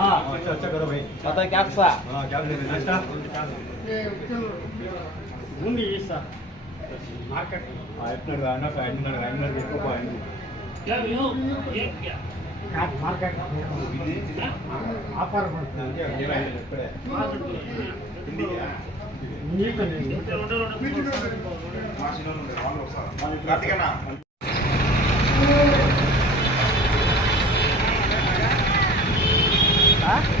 अच्छा अच्छा करो भाई आता क्या सा हाँ क्या बोल रहे नाश्ता ఉంది సార్ మార్కెట్ ఎట్టినాడు అన్న ఎట్టినాడు ఎట్టినాడు ఎక్కువ పోయింది మార్కెట్ ఆఫర్ ఇప్పుడే నీకు ¿Ah?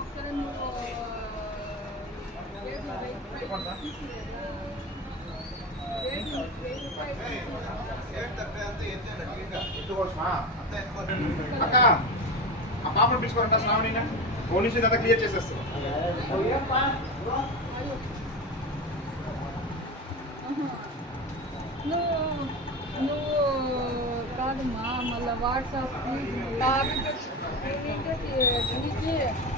ఒక రెండు ఏడు వెయ్యి రూపాయలు ఏడు వెయ్యి రూపాయలు అక్క ఆ పాపను పిలుచుకోరంట శ్రావణి ఫోన్ నుంచి అంతా క్లియర్ చేసేస్తాం. నువ్వు నువ్వు కాదమ్మా మళ్ళీ వాట్సాప్ 明天就是星期。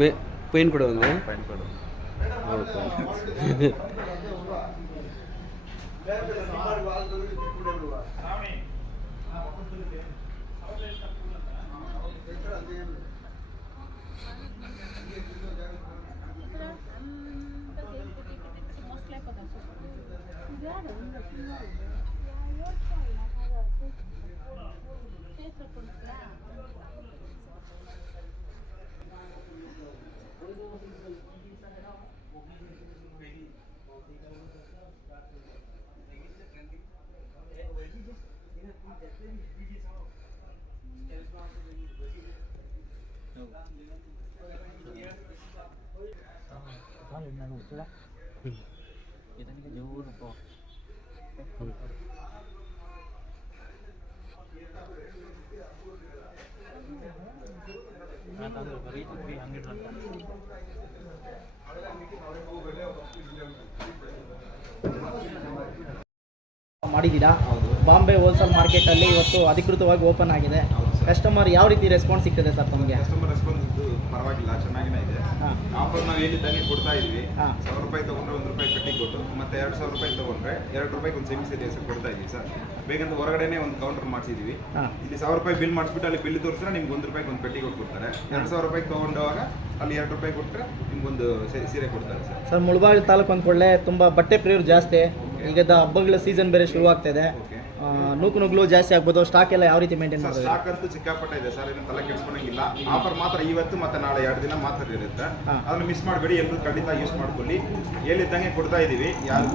மே பெயின் கூட வந்து பெயின் கூட okay Yeah, you're trying. I have a Có đường nào ngủ chưa? Người ta nên cái dấu nó có. ಮಾಡಿದ್ದೀರಾ? ಬಾಂಬೆ ಹೋಲ್ಸೇಲ್ ಮಾರ್ಕೆಟಲ್ಲಿ ಇವತ್ತು ಅಧಿಕೃತವಾಗಿ ಓಪನ್ ಆಗಿದೆ. ಕಸ್ಟಮರ್ ಯಾವ ರೀತಿ ರೆಸ್ಪಾನ್ಸ್ ಸಿಗ್ತದೆ ಸರ್ ತಮಗೆ? ಕಸ್ಟಮರ್ ರೆಸ್ಪಾನ್ಸ್ ಪರವಾಗಿಲ್ಲ ಚೆನ್ನಾಗಿನೇ ಇದೆ. ಆಫರ್ ನಾವು ಹೇಳಿದ್ದಂಗೆ ಕೊಡ್ತಾ ಇದೀವಿ. ಸಾವಿರ ರೂಪಾಯಿ ತಗೊಂಡ್ರೆ ಒಂದು ರೂಪಾಯಿ ಕಟ್ಟಿ ಕೊಟ್ಟು ಮತ್ತೆ ಎರಡು ಸಾವಿರ ರೂಪಾಯಿ ತಗೊಂಡ್ರೆ ಎರಡು ರೂಪಾಯಿ ಒಂದು ಸೆಮಿ ಸರ್ ಕೊಡ್ತಾ ಇದೀವಿ ಸರ್. ಬೇಗಂತ ಹೊರಗಡೆನೆ ಒಂದು ಕೌಂಟರ್ ಮಾಡಿಸಿದೀವಿ. ಇಲ್ಲಿ ಸಾವಿರ ರೂಪಾಯಿ ಬಿಲ್ ಮಾಡಿಸ್ಬಿಟ್ಟು ಅಲ್ಲಿ ಬಿಲ್ ತೋರಿಸಿದ್ರೆ ನಿಮ್ಗೆ ಒಂದು ರೂಪಾಯಿ ಒಂದು ಪೆಟ್ಟಿ ಕೊಟ್ಬಿಡ್ತಾರೆ ಎರಡು ಸಾವಿರ ರೂಪಾಯಿ ತಗೊಂಡಾಗ ಅಲ್ಲಿ ಎರಡು ರೂಪಾಯಿ ಕೊಟ್ಟರೆ ನಿಮ್ಗೊಂದು ಒಂದು ಸೀರೆ ಕೊಡ್ತಾರೆ ಸರ್. ಸರ್ ಮುಳಬಾಗಿಲು ತಾಲೂಕು ಅಂದ್ಕೊಳ್ಳೆ ತುಂಬ ಬಟ್ಟೆ ಪ್ರಿಯರು ಜಾಸ್ತಿ. ಈಗ ಹಬ್ಬಗಳ ಸೀಸನ್ ಬೇರೆ ಶುರು ಆಗ್ತಾ ಓಕೆ ನೂಕು ನುಗ್ಲು ಜಾಸ್ತಿ ಆಗ್ಬೋದು. ಸ್ಟಾಕ್ ಎಲ್ಲ ಯಾವ ರೀತಿ ಮೇಂಟೈನ್ ಸರ್ ಮಾಡ್ತಾರೆ ಸ್ಟಾಕ್ ಅಂತೂ ಸಿಕ್ಕಾಪಟ್ಟೆ ಇದೆ ಸರ್ ಏನು ತಲೆ ಕೆಡಿಸ್ಕೊಳಂಗಿಲ್ಲ. ಆಫರ್ ಮಾತ್ರ ಇವತ್ತು ಮತ್ತೆ ನಾಳೆ ಎರಡು ದಿನ ಮಾತ್ರ ಇರುತ್ತೆ. ಅದನ್ನು ಮಿಸ್ ಮಾಡಬೇಡಿ ಎಲ್ಲರೂ ಖಂಡಿತ ಯೂಸ್ ಮಾಡ್ಕೊಳ್ಳಿ. ಹೇಳಿದ್ದಂಗೆ ಕೊಡ್ತಾ ಇದೀವಿ. ಯಾರು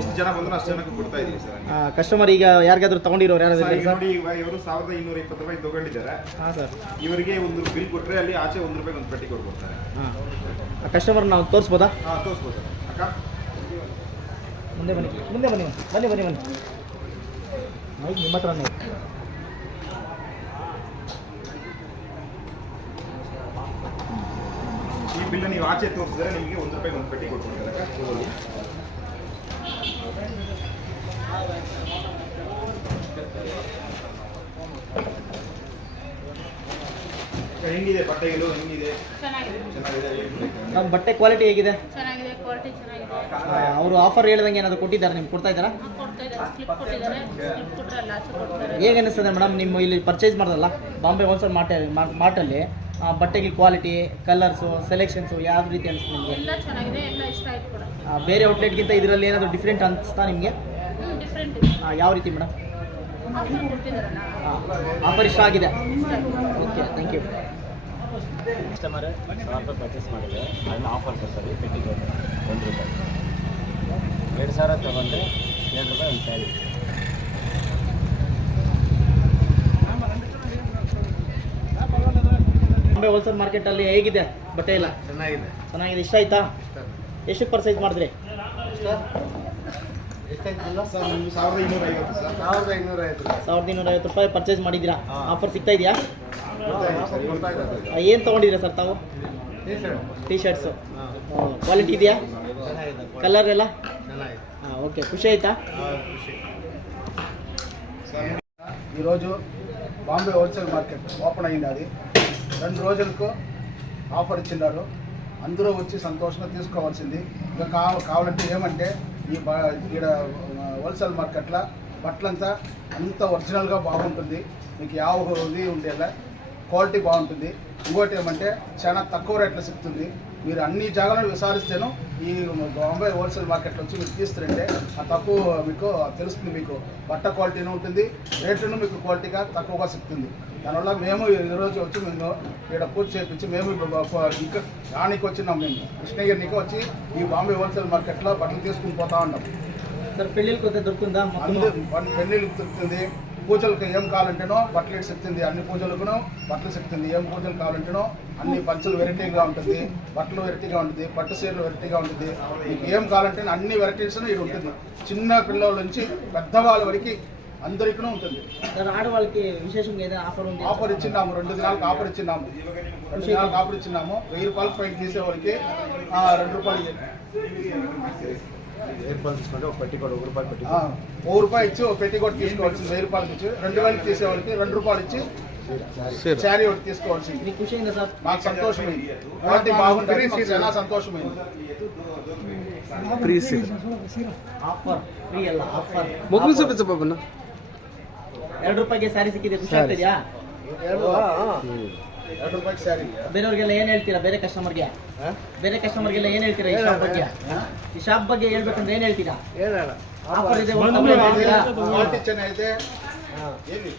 ಎಷ್ಟು ಜನ ಬಂದ್ರು ಅಷ್ಟು ಜನಕ್ಕೆ ಕೊಡ್ತಾ ಇದೀವಿ ಸರ್. ಕಸ್ಟಮರ್ ಈಗ ಯಾರಿಗಾದ್ರೂ ತಗೊಂಡಿರೋರು ಯಾರಾದ್ರೂ ಸರ್, ಇದ್ದಾರೆ ಈಗ ಸರ್ ನೋಡಿ ಇವಾಗ ಇವರು ಸಾವಿರದ ಇನ್ನೂರ ಇಪ್ಪತ್ತು ರೂಪಾಯಿ ತಗೊಂಡಿದ್ದಾರೆ. ಹಾಂ ಸರ್ ಇವರಿಗೆ ಒಂದು ಬಿಲ್ ಕೊಟ್ಟರೆ ಅಲ್ಲಿ ಆಚೆ ಒಂದು ರೂಪಾಯಿ ಒಂದು ಪಟ್ಟಿ ಕೊಡ್ಕೊಡ್ತಾರೆ. ಹಾಂ. ಕಸ್ಟಮರ್ ನಾವು ತೋರಿಸ್ಬೋದಾ? ಹಾಂ ತೋರಿಸ್ಬೋದು. ಅಕ್ಕ? ಮುಂದೆ ಬನ್ನಿ ಮುಂದೆ ಬನ್ನಿ ಬನ್ನಿ ಬನ್ನಿ ಬನ್ನಿ ನಿಮ್ಮ ಹತ್ರನೇ ಇದೆ. ಈ ಬಿಲ್ ನೀವು ಆಚೆ ತೋರಿಸಿದ್ರೆ ನಿಮಗೆ ಒಂದು ರೂಪಾಯಿ ಒಂದು ಪೆಟ್ಟಿ ಕೊಟ್ಕೊಡ್ತಾರೆ ಅಕ್ಕ ತಗೊಳ್ಳಿ. ಹೆಂಗಿದೆ? ಬಟ್ಟೆಗಳು ಹೆಂಗಿದೆ? ಚೆನ್ನಾಗಿದೆ. ಚೆನ್ನಾಗಿದೆ? ನಮ್ಮ ಬಟ್ಟೆ ಕ್ವಾಲಿಟಿ ಹೇಗಿದೆ? ಚೆನ್ನಾಗಿದೆ ಕ್ವಾಲಿಟಿ ಚೆನ್ನಾಗಿದೆ. ಅವರು ಆಫರ್ ಹೇಳ್ದಂಗೆ ಏನಾದ್ರು ಕೊಟ್ಟಿದ್ದಾರೆ? ನಿಮ್ಗೆ ಕೊಡ್ತಾ ಇದ್ದಾರಾ? ಹಾಂ, ಕೊಡ್ತಾ ಇದ್ದಾರೆ. ಸ್ಲಿಪ್ ಕೊಟ್ಟಿದ್ದಾರೆ. ಸ್ಲಿಪ್ ಕೊಟ್ಟರೆ ಅಲ್ಲ ಆಚೆ ಕೊಡ್ತಾರೆ. ಹೇಗೆ ಅನಿಸ್ತದೆ ಮೇಡಮ್ ನಿಮ್ಮ ಇಲ್ಲಿ ಪರ್ಚೇಸ್ ಮಾಡೋದಲ್ಲ ಬಾಂಬೆ ಹೋಲ್ಸೇಲ್ ಮಾರ್ಟ್ ಮಾರ್ಟಲ್ಲಿ ಬಟ್ಟೆಗಳ ಕ್ವಾಲಿಟಿ ಕಲರ್ಸು ಸೆಲೆಕ್ಷನ್ಸು ಯಾವ ರೀತಿ ಅನಿಸ್ತು ನಿಮಗೆ? ಎಲ್ಲ ಚೆನ್ನಾಗಿದೆ ಎಲ್ಲ ಇಷ್ಟ ಆಯ್ತು ಕೂಡ. ಬೇರೆ ಔಟ್ಲೆಟ್ಗಿಂತ ಇದರಲ್ಲಿ ಏನಾದರೂ ಡಿಫ್ರೆಂಟ್ ಅನಿಸ್ತಾ ನಿಮಗೆ? ಡಿಫ್ರೆಂಟ್ ಯಾವ ರೀತಿ ಮೇಡಮ್ ಆಫರ್ ಇಷ್ಟ ಆಗಿದೆ. ಓಕೆ ಥ್ಯಾಂಕ್ ಯು ಕಸ್ಟಮರ್ ಸಾವಿರ ರೂಪಾಯಿ ಪರ್ಚೇಸ್ ಮಾಡಿದ್ರೆ ಅದನ್ನ ಆಫರ್ ಕೊಡ್ತಾರೆ ಪೆಟ್ಟಿಗೆ ಒಂದು ರೂಪಾಯಿ. ಎರಡು ಸಾವಿರ ತೊಗೊಂಡ್ರೆ ಎರಡು ರೂಪಾಯಿ ಒಂದು ಸ್ಯಾರಿ ಬಾಂಬೆ ಹೋಲ್ಸೇಲ್ ಮಾರ್ಕೆಟಲ್ಲಿ ಹೇಗಿದೆ? ಬಟ್ಟೆ ಇಲ್ಲ ಚೆನ್ನಾಗಿದೆ. ಚೆನ್ನಾಗಿದೆ. ಇಷ್ಟ ಆಯ್ತಾ? ಎಷ್ಟಕ್ಕೆ ಪರ್ಚೇಸ್ ಮಾಡಿದ್ರಿ? ಸಾವಿರದ ಇನ್ನೂರ ಐವತ್ತು ಸರ್ ಸಾವಿರದ ಇನ್ನೂರ ಐವತ್ತು ಸಾವಿರದ ಇನ್ನೂರ ಐವತ್ತು ರೂಪಾಯಿ ಪರ್ಚೇಸ್ ಮಾಡಿದ್ದೀರಾ ಹಾ. ಆಫರ್ ಸಿಗ್ತಾ ಇದೆಯಾ ಸರ್ ಕೊಡ್ತಾ ಇದ್ದಾರೆ ಏನು ತೊಗೊಂಡಿದ್ದೀರಾ ಸರ್ ತಾವು T shirt T shirts quality ಇದೆಯಾ ಚೆನ್ನಾಗಿದೆ ಕಲರ್ ಎಲ್ಲ ಚೆನ್ನಾಗಿದೆ ಹಾಂ ఓకే ఖుషి అవుతా ಖುಷಿ ఈరోజు బాంబే హోల్సేల్ మార్కెట్ ఓపెన్ అయింది అది రెండు రోజులకు ఆఫర్ ఇచ్చినారు అందరూ వచ్చి సంతోషంగా తీసుకోవాల్సింది. ఇంకా కావ కావాలంటే ఏమంటే ఈ ఇక్కడ ఈడ హోల్సేల్ మార్కెట్లో బట్టలంతా అంత ఒరిజినల్గా బాగుంటుంది. మీకు ಯಾವ ఇది ఉండేలా క్వాలిటీ బాగుంటుంది. ఇంకోటి ఏమంటే చాలా తక్కువ రేట్లో చెప్తుంది. మీరు అన్ని జాగాలను విచారిస్తేను ఈ బాంబే హోల్సేల్ మార్కెట్లో వచ్చి మీరు తీస్తుంటే ఆ తక్కువ మీకు తెలుస్తుంది మీకు. బట్ట క్వాలిటీనూ ఉంటుంది రేట్లను మీకు క్వాలిటీగా తక్కువగా సిక్కుతుంది దానివల్ల మేము ఈరోజు వచ్చి మేము ఇక్కడ పూజ చేయించి మేము ఇంకా రానికి వచ్చినాం మేము. కృష్ణగిరికి వచ్చి ఈ బాంబే హోల్సేల్ మార్కెట్లో బట్టలు తీసుకుని పోతా ఉన్నాం. సార్ పెళ్ళిళ్ళకి వస్తే దొరుకుతుందా? పెళ్ళిళ్ళకి దొరుకుతుంది. పూజలకు ఏం కావాలంటేనో బట్టలు చెప్తుంది అన్ని పూజలకును బట్టలు చెప్తుంది ఏం పూజలు కావాలంటేనో అన్ని పంచులు వెరైటీగా ఉంటుంది. బట్టలు వెరైటీగా ఉంటుంది పట్టు చీరలు వెరైటీగా ఉంటుంది. మీకు ఏం కావాలంటే అన్ని వెరైటీస్ ఇక్కడ ఉంటుంది. చిన్న పిల్లల నుంచి పెద్దవాళ్ళ వరకు అందరికీ ఉంటుంది. ఆడవాళ్ళకి విశేషంగా ఆఫర్ ఉంది ఆఫర్ ఇచ్చినాము రెండు దినాలకు ఆఫర్ ఇచ్చినాము రెండు దినాలకు ఆఫర్ ఇచ్చినాము వెయ్యి రూపాయలు పైకి తీసేవాళ్ళకి రెండు రూపాయలు ఏర్పాటు తీసుకుంటే ఒక పెట్టి కూడా ఒక రూపాయి పెట్టి ఆ, ఓ రూపాయి ఇచ్చి ఒక పెట్టి కూడా తీసుకోవాల్సింది వెయ్యి రూపాయలకి ఇచ్చి రెండు వేలకి తీసేవాళ్ళకి రెండు రూపాయలు ఇచ్చి శారీ ఒకటి తీసుకోవాల్సింది మీకు ఖుషి అయిందా సార్ నాకు సంతోషమైంది క్వాలిటీ బాగుంటుంది మాకు చాలా సంతోషమైంది ಫ್ರೀ ಸೀರೆ ಆಫರ್ ಫ್ರೀ ಅಲ್ಲ ಆಫರ್ ಮಗು ಸ್ವಲ್ಪ ಸ್ವಲ್ಪ ಬನ್ನ ಎರಡು ರೂಪಾಯಿಗೆ ಸ್ಯಾರಿ ಸಿಕ್ಕಿದೆ ಖುಷಿ ಆಗ್ತಿದ್ಯಾ ಎರಡು ರೂಪಾಯಿ ರೂಪಾಯಿಗೆ ಸ್ಯಾರಿ ಬೇರೆಯವ್ರಿಗೆಲ್ಲ ಏನು ಹೇಳ್ತೀರಾ? ಬೇರೆ ಕಸ್ಟಮರ್ಗೆ ಬೇರೆ ಕಸ್ಟಮರ್ಗೆಲ್ಲ ಏನ್ ಹೇಳ್ತೀರಾ ಈ ಶಾಪ್ ಬಗ್ಗೆ? ಈ ಶಾಪ್ ಬಗ್ಗೆ ಹೇಳ್ಬೇಕಂದ್ರೆ ಏನ್ ಹೇಳ್ತೀರಾ? ಏನಲ್ಲ ಆಫರ್ ಇದೆ? ಕ್ವಾಲಿಟಿ ಚೆನ್ನಾಗಿದೆ. ಹೇಳಿ